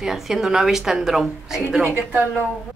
Estoy haciendo una vista en dron. Ahí sin tiene dron. que estar los...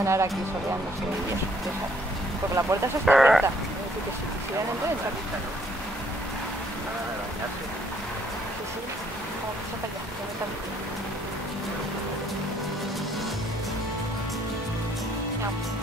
cenar aquí soleándose y eso. Porque la puerta se está abierta. Es decir, que si quisieran entrar, entra aquí. Sí, sí. Vamos a pasar para allá. ¿Dónde está? No.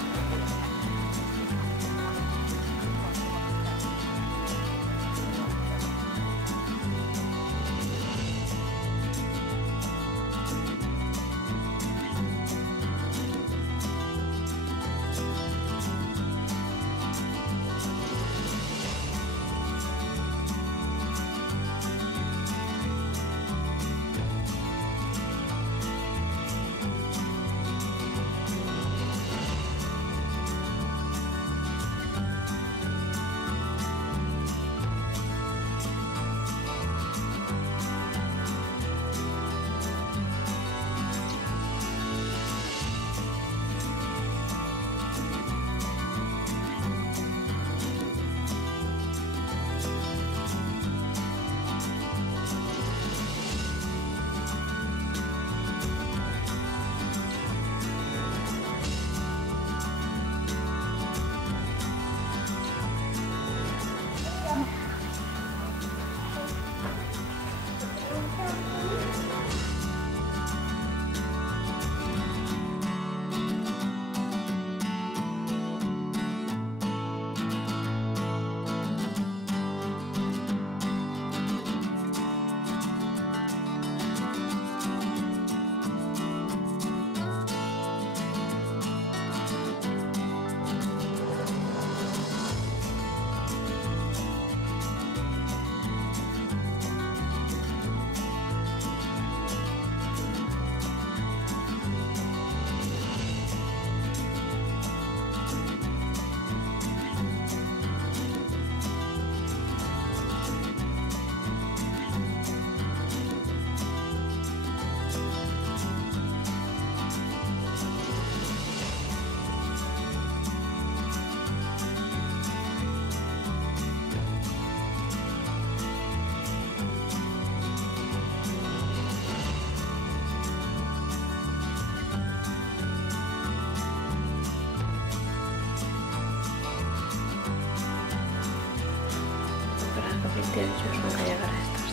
Ellos van a llegar a estas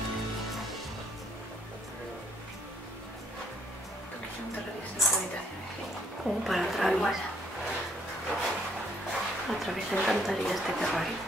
como para atravesar encantaría este terrario.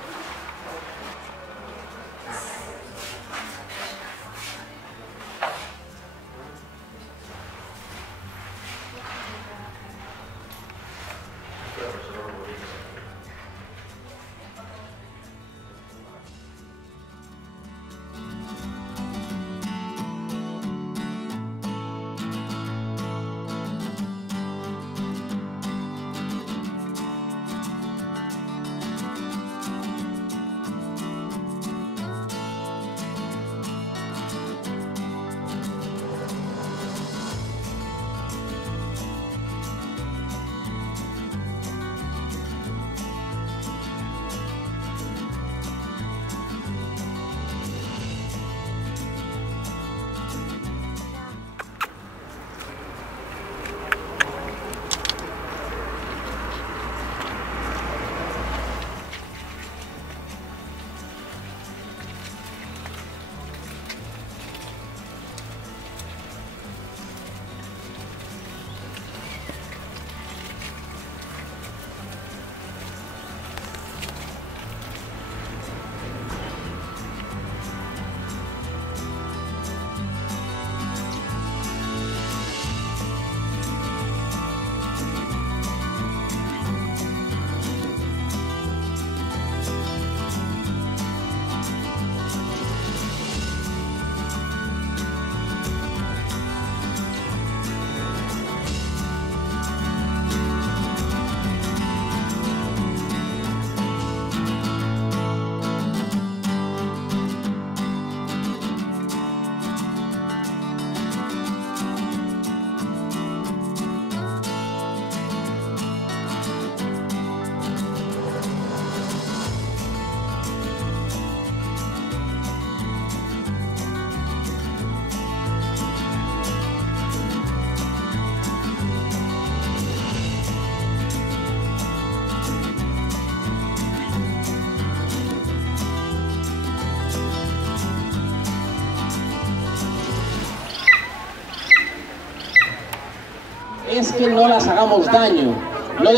es que no las hagamos daño, no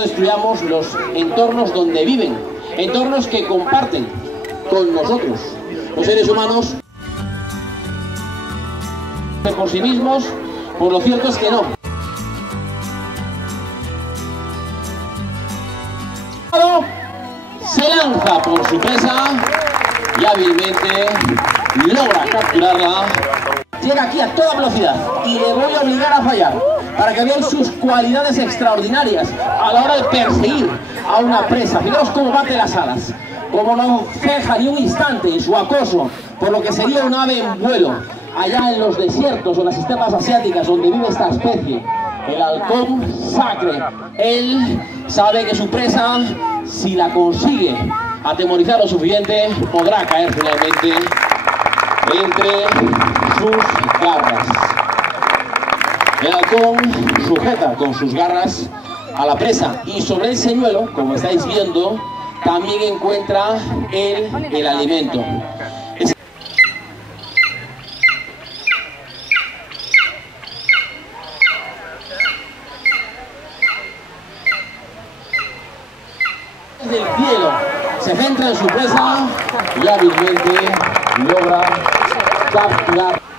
destruyamos los entornos donde viven, entornos que comparten con nosotros. Los seres humanos por sí mismos, pues lo cierto es que no. Se lanza por su presa y hábilmente logra capturarla. Llega aquí a toda velocidad y le voy a obligar a fallar para que vean sus cualidades extraordinarias a la hora de perseguir a una presa. Fijaos cómo bate las alas, como no ceja ni un instante en su acoso por lo que sería un ave en vuelo allá en los desiertos o las estepas asiáticas donde vive esta especie, el halcón sacre. Él sabe que su presa, si la consigue atemorizar lo suficiente, podrá caer finalmente entre sus garras. El halcón sujeta con sus garras a la presa y sobre el señuelo, como estáis viendo, también encuentra el alimento. Desde el cielo se centra en su presa y hábilmente logra capturar.